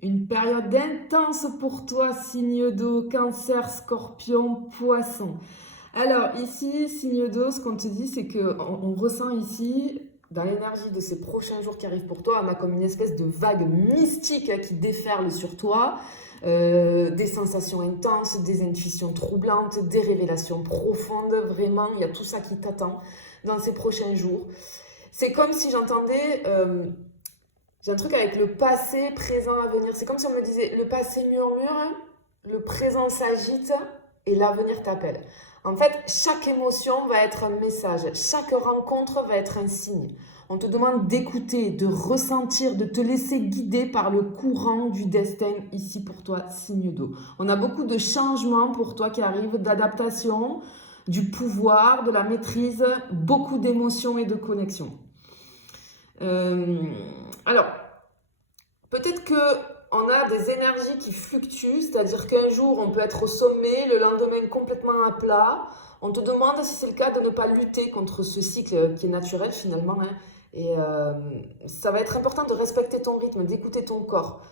Une période intense pour toi, signe d'eau, Cancer, Scorpion, Poisson. Alors ici, signe d'eau, ce qu'on te dit, c'est qu'on ressent ici, dans l'énergie de ces prochains jours qui arrivent pour toi, on a comme une espèce de vague mystique qui déferle sur toi, des sensations intenses, des intuitions troublantes, des révélations profondes, vraiment, il y a tout ça qui t'attend dans ces prochains jours. C'est comme si j'entendais, j'ai un truc avec le passé, présent, avenir, c'est comme si on me disait, le passé murmure, le présent s'agite et l'avenir t'appelle. En fait, chaque émotion va être un message, chaque rencontre va être un signe. On te demande d'écouter, de ressentir, de te laisser guider par le courant du destin ici pour toi, signe d'eau. On a beaucoup de changements pour toi qui arrivent, d'adaptation, du pouvoir, de la maîtrise, beaucoup d'émotions et de connexions. Alors, peut-être que on a des énergies qui fluctuent, c'est-à-dire qu'un jour on peut être au sommet, le lendemain complètement à plat. On te demande si c'est le cas de ne pas lutter contre ce cycle qui est naturel finalement. Hein. Et ça va être important de respecter ton rythme, d'écouter ton corps.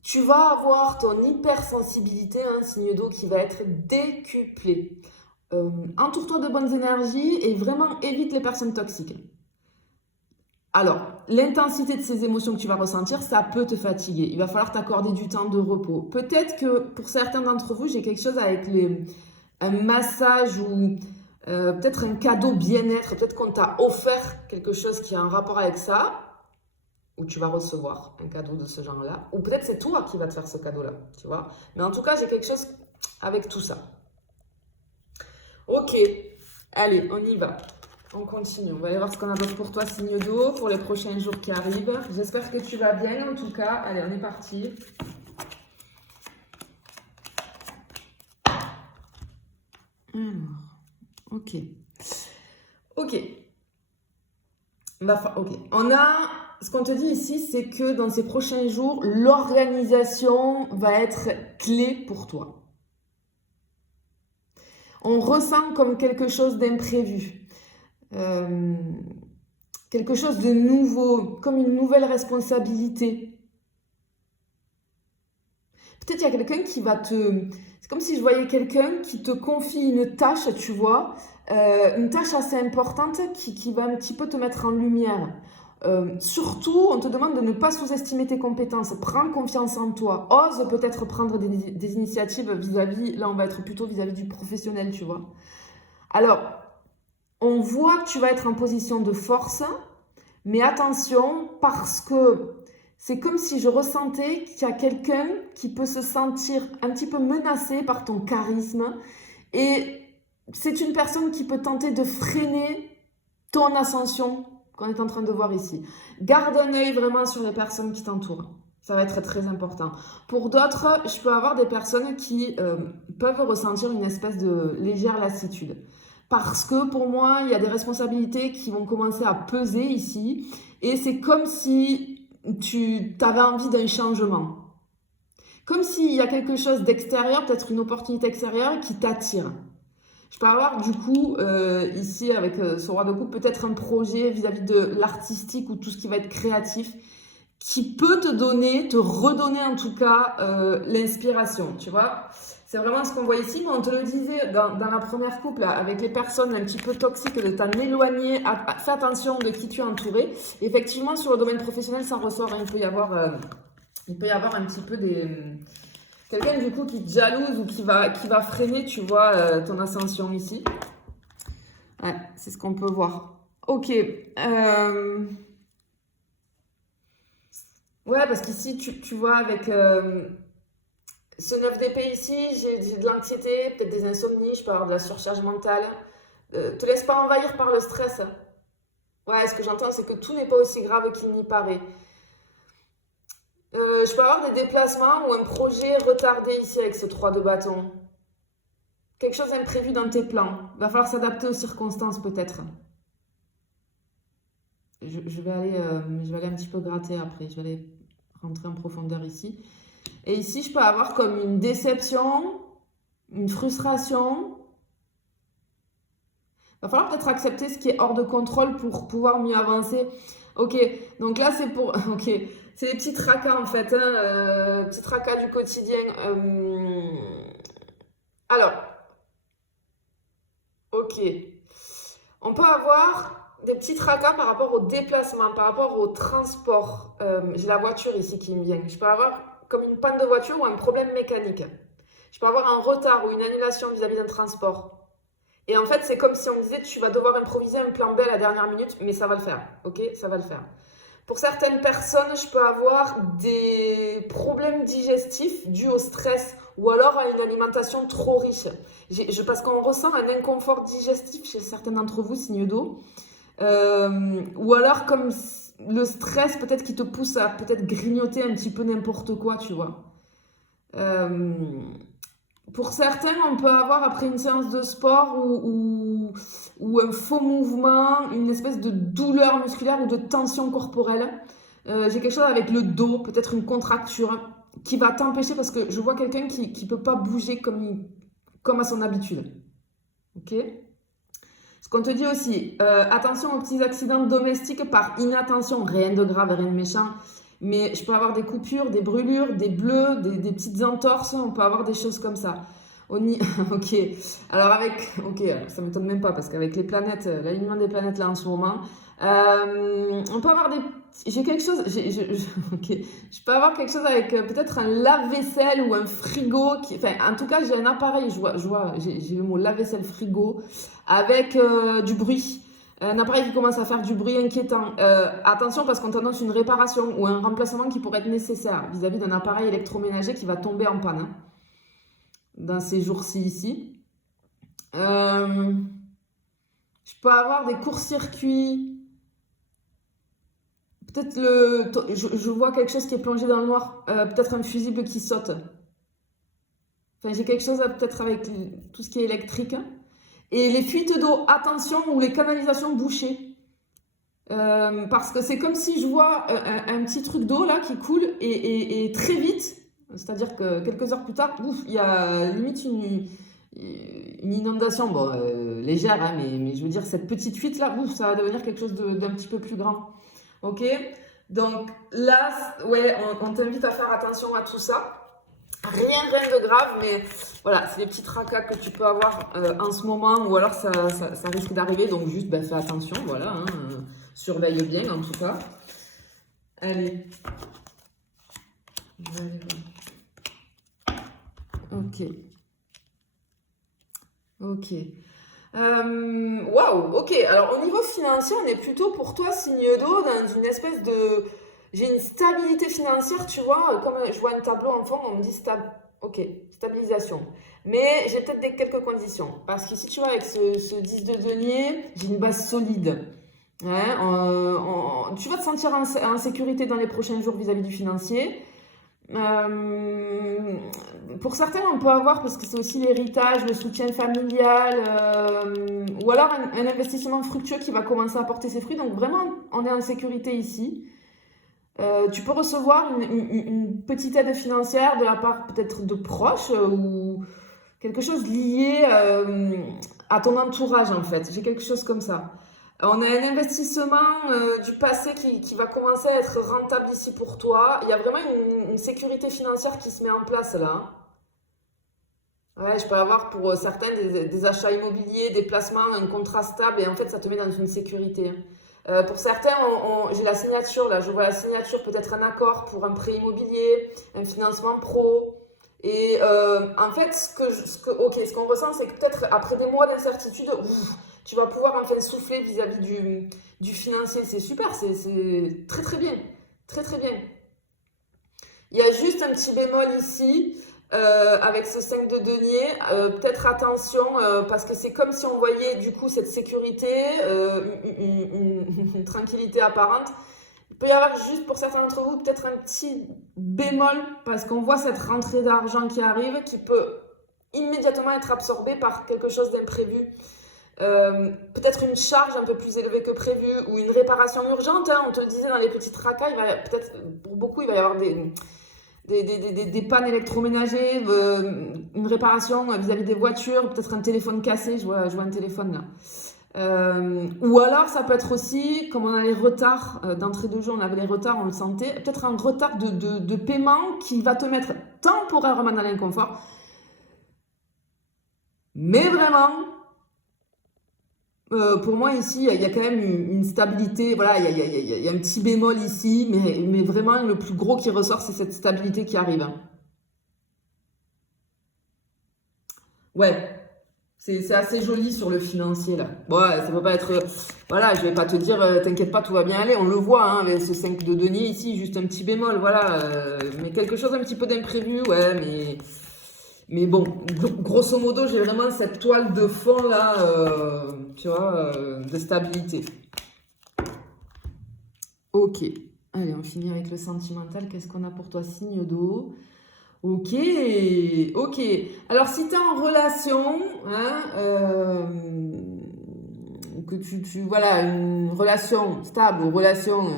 Tu vas avoir ton hypersensibilité, hein, signe d'eau, qui va être décuplée. Entoure-toi de bonnes énergies et vraiment évite les personnes toxiques. Alors, l'intensité de ces émotions que tu vas ressentir, ça peut te fatiguer. Il va falloir t'accorder du temps de repos. Peut-être que pour certains d'entre vous, j'ai quelque chose avec un massage ou peut-être un cadeau bien-être. Peut-être qu'on t'a offert quelque chose qui a un rapport avec ça, ou tu vas recevoir un cadeau de ce genre-là. Ou peut-être c'est toi qui vas te faire ce cadeau-là, tu vois. Mais en tout cas, j'ai quelque chose avec tout ça. Ok, allez, on y va. On continue, on va aller voir ce qu'on a d'autre pour toi, signe d'eau, pour les prochains jours qui arrivent. J'espère que tu vas bien en tout cas. Allez, on est parti. Alors, ok. Ok. Ok. On a, ce qu'on te dit ici, c'est que dans ces prochains jours, l'organisation va être clé pour toi. On ressent comme quelque chose d'imprévu. Quelque chose de nouveau, comme une nouvelle responsabilité. Peut-être il y a quelqu'un qui va te... C'est comme si je voyais quelqu'un qui te confie une tâche, tu vois, une tâche assez importante qui va un petit peu te mettre en lumière. Surtout, on te demande de ne pas sous-estimer tes compétences. Prends confiance en toi. Ose peut-être prendre des initiatives vis-à-vis... Là, on va être plutôt vis-à-vis du professionnel, tu vois. Alors, on voit que tu vas être en position de force, mais attention, parce que c'est comme si je ressentais qu'il y a quelqu'un qui peut se sentir un petit peu menacé par ton charisme. Et c'est une personne qui peut tenter de freiner ton ascension qu'on est en train de voir ici. Garde un œil vraiment sur les personnes qui t'entourent. Ça va être très important. Pour d'autres, je peux avoir des personnes qui peuvent ressentir une espèce de légère lassitude. Parce que pour moi, il y a des responsabilités qui vont commencer à peser ici. Et c'est comme si tu avais envie d'un changement. Comme s'il y a quelque chose d'extérieur, peut-être une opportunité extérieure qui t'attire. Je peux avoir du coup, ici avec ce roi de coupe, peut-être un projet vis-à-vis de l'artistique ou tout ce qui va être créatif qui peut te donner, te redonner en tout cas l'inspiration, tu vois. C'est vraiment ce qu'on voit ici, mais on te le disait dans la première couple, là, avec les personnes un petit peu toxiques, de t'en éloigner, fais attention de qui tu es entouré. Effectivement, sur le domaine professionnel, ça ressort, hein, il peut y avoir un petit peu des... Quelqu'un du coup qui te jalouse ou qui va freiner, tu vois, ton ascension ici. Ouais, c'est ce qu'on peut voir. Ok. Ouais, parce qu'ici, tu vois, avec ce 9 d'épée ici, j'ai de l'anxiété, peut-être des insomnies, je peux avoir de la surcharge mentale. Te laisse pas envahir par le stress. Ouais, ce que j'entends, c'est que tout n'est pas aussi grave qu'il n'y paraît. Je peux avoir des déplacements ou un projet retardé ici avec ce 3 de bâton. Quelque chose d'imprévu dans tes plans. Il va falloir s'adapter aux circonstances peut-être. Je vais aller un petit peu gratter après. Je vais aller rentrer en profondeur ici. Et ici, je peux avoir comme une déception, une frustration. Il va falloir peut-être accepter ce qui est hors de contrôle pour pouvoir mieux avancer. Ok, donc là, c'est pour... Ok, C'est des petits tracas en fait, hein, petits tracas du quotidien. Alors, ok. On peut avoir des petits tracas par rapport au déplacement, par rapport au transport. J'ai la voiture ici qui me vient. Je peux avoir comme une panne de voiture ou un problème mécanique. Je peux avoir un retard ou une annulation vis-à-vis d'un transport. Et en fait, c'est comme si on me disait tu vas devoir improviser un plan B à la dernière minute, mais ça va le faire. Ok, ça va le faire. Pour certaines personnes, je peux avoir des problèmes digestifs dus au stress ou alors à une alimentation trop riche. Parce qu'on ressent un inconfort digestif chez certains d'entre vous, signe d'eau. Ou alors comme le stress peut-être qui te pousse à peut-être grignoter un petit peu n'importe quoi, tu vois. Euh, pour certains, on peut avoir après une séance de sport ou un faux mouvement, une espèce de douleur musculaire ou de tension corporelle. J'ai quelque chose avec le dos, peut-être une contracture qui va t'empêcher parce que je vois quelqu'un qui ne peut pas bouger comme à son habitude. Ok ? Ce qu'on te dit aussi, attention aux petits accidents domestiques par inattention, rien de grave, rien de méchant. Mais je peux avoir des coupures, des brûlures, des bleus, des petites entorses, on peut avoir des choses comme ça. Ok, alors ok, ça ne m'étonne même pas parce qu'avec les planètes, l'alignement des planètes là en ce moment, on peut avoir j'ai quelque chose, ok, je peux avoir quelque chose avec peut-être un lave-vaisselle ou un frigo, enfin en tout cas j'ai un appareil, j'ai le mot lave-vaisselle frigo avec du bruit. Un appareil qui commence à faire du bruit inquiétant. Attention parce qu'on t'annonce une réparation ou un remplacement qui pourrait être nécessaire vis-à-vis d'un appareil électroménager qui va tomber en panne hein, dans ces jours-ci ici. Je peux avoir des courts-circuits. Peut-être je vois quelque chose qui est plongé dans le noir. Peut-être un fusible qui saute. Enfin, j'ai quelque chose peut-être avec tout ce qui est électrique. Et les fuites d'eau, attention, ou les canalisations bouchées. Parce que c'est comme si je vois un petit truc d'eau là qui coule et très vite, c'est-à-dire que quelques heures plus tard, ouf, il y a limite une inondation, bon, légère, hein, mais je veux dire, cette petite fuite là, ouf, ça va devenir quelque chose d'un petit peu plus grand. Ok? Donc là, ouais, on t'invite à faire attention à tout ça. Rien de grave, mais voilà, c'est des petits tracas que tu peux avoir en ce moment ou alors ça risque d'arriver, donc juste fais attention, voilà, hein, surveille bien en tout cas. Allez, je vais aller voir. Ok. Waouh, ok. Alors au niveau financier, on est plutôt pour toi, signe d'eau, dans une espèce de. J'ai une stabilité financière, tu vois, comme je vois un tableau en fond, on me dit stabilisation. Mais j'ai peut-être quelques conditions. Parce qu'ici, tu vois, avec ce 10 de denier, j'ai une base solide. Ouais, tu vas te sentir en sécurité dans les prochains jours vis-à-vis du financier. Pour certains, on peut avoir, parce que c'est aussi l'héritage, le soutien familial, ou alors un investissement fructueux qui va commencer à porter ses fruits. Donc vraiment, on est en sécurité ici. Tu peux recevoir une petite aide financière de la part peut-être de proches ou quelque chose lié à ton entourage en fait. J'ai quelque chose comme ça. On a un investissement du passé qui va commencer à être rentable ici pour toi. Il y a vraiment une sécurité financière qui se met en place là. Ouais, je peux avoir pour certains des achats immobiliers, des placements, un contrat stable et en fait ça te met dans une sécurité. Pour certains, j'ai la signature là, je vois la signature, peut-être un accord pour un prêt immobilier, un financement pro. Et en fait, ce qu'on ressent, c'est que peut-être après des mois d'incertitude, tu vas pouvoir enfin souffler vis-à-vis du financier. C'est super, c'est très très bien. Très très bien. Il y a juste un petit bémol ici. Avec ce 5 de denier, peut-être attention parce que c'est comme si on voyait du coup cette sécurité, une tranquillité apparente. Il peut y avoir juste pour certains d'entre vous peut-être un petit bémol parce qu'on voit cette rentrée d'argent qui arrive qui peut immédiatement être absorbée par quelque chose d'imprévu. Peut-être une charge un peu plus élevée que prévu ou une réparation urgente, hein, on te le disait dans les petits tracas, peut-être pour beaucoup il va y avoir des pannes électroménagers, une réparation vis-à-vis des voitures, peut-être un téléphone cassé, je vois un téléphone là. Ou alors, ça peut être aussi, comme on a les retards d'entrée de jeu, on avait les retards, on le sentait, peut-être un retard de paiement qui va te mettre temporairement dans l'inconfort. Mais vraiment, pour moi, ici, il y a quand même une stabilité. Voilà, il y a un petit bémol ici, mais vraiment, le plus gros qui ressort, c'est cette stabilité qui arrive. Ouais, c'est assez joli sur le financier, là. Bon, ouais, ça peut pas être... voilà, je vais pas te dire, t'inquiète pas, tout va bien aller. On le voit, hein, avec ce 5 de denier ici, juste un petit bémol, voilà. Mais quelque chose un petit peu d'imprévu, ouais, mais bon, grosso modo, j'ai vraiment cette toile de fond, là, tu vois, de stabilité. Ok. Allez, on finit avec le sentimental. Qu'est-ce qu'on a pour toi, signe d'eau? Ok, ok. Alors, si tu es en relation, hein, que voilà, une relation stable ou relation,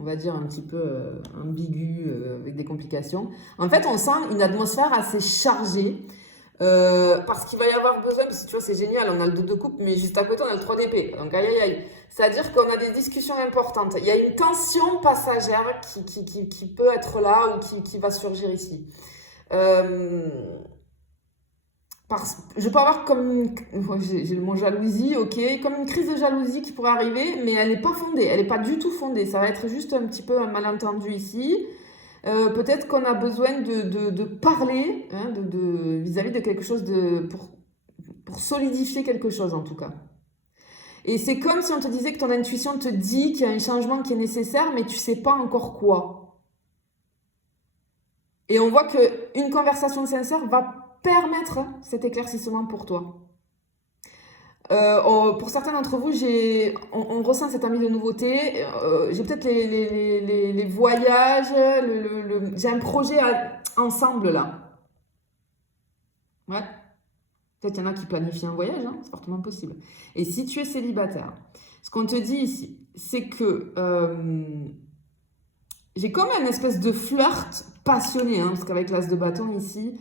on va dire, un petit peu ambiguë, avec des complications, en fait, on sent une atmosphère assez chargée. Parce qu'il va y avoir besoin, parce que tu vois, c'est génial, on a le 2 de coupe, mais juste à côté, on a le 3 d'épée. Donc, aïe, aïe, aïe. C'est-à-dire qu'on a des discussions importantes. Il y a une tension passagère qui peut être là ou qui va surgir ici. Euh, je peux avoir j'ai le mot jalousie, ok, comme une crise de jalousie qui pourrait arriver, mais elle n'est pas fondée, elle n'est pas du tout fondée. Ça va être juste un petit peu un malentendu ici. Peut-être qu'on a besoin de parler, hein, vis-à-vis de quelque chose pour solidifier quelque chose en tout cas. Et c'est comme si on te disait que ton intuition te dit qu'il y a un changement qui est nécessaire, mais tu sais pas encore quoi. Et on voit qu'une conversation sincère va permettre cet éclaircissement pour toi. Pour certains d'entre vous, on ressent cette envie de nouveauté. J'ai peut-être les voyages, j'ai un projet ensemble là. Ouais. Peut-être qu'il y en a qui planifient un voyage, hein, c'est fortement possible. Et si tu es célibataire, ce qu'on te dit ici, c'est que j'ai comme une espèce de flirt passionné, hein, parce qu'avec l'as de bâton ici,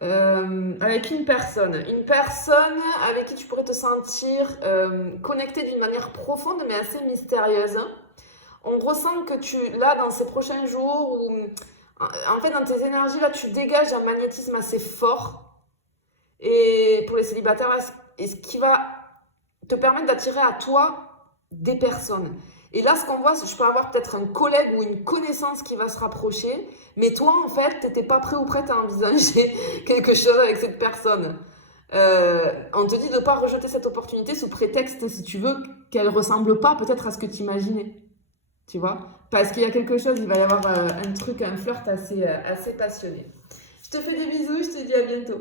avec une personne avec qui tu pourrais te sentir connecté d'une manière profonde mais assez mystérieuse. On ressent que là, dans ces prochains jours, en fait, dans tes énergies, là, tu dégages un magnétisme assez fort. Et pour les célibataires, et ce qui va te permettre d'attirer à toi des personnes. Et là, ce qu'on voit, c'est que je peux avoir peut-être un collègue ou une connaissance qui va se rapprocher, mais toi, en fait, tu n'étais pas prêt ou prête à envisager quelque chose avec cette personne. On te dit de ne pas rejeter cette opportunité sous prétexte, si tu veux, qu'elle ne ressemble pas peut-être à ce que tu imaginais. Tu vois? Parce qu'il y a quelque chose, il va y avoir un truc, un flirt assez passionné. Je te fais des bisous, je te dis à bientôt.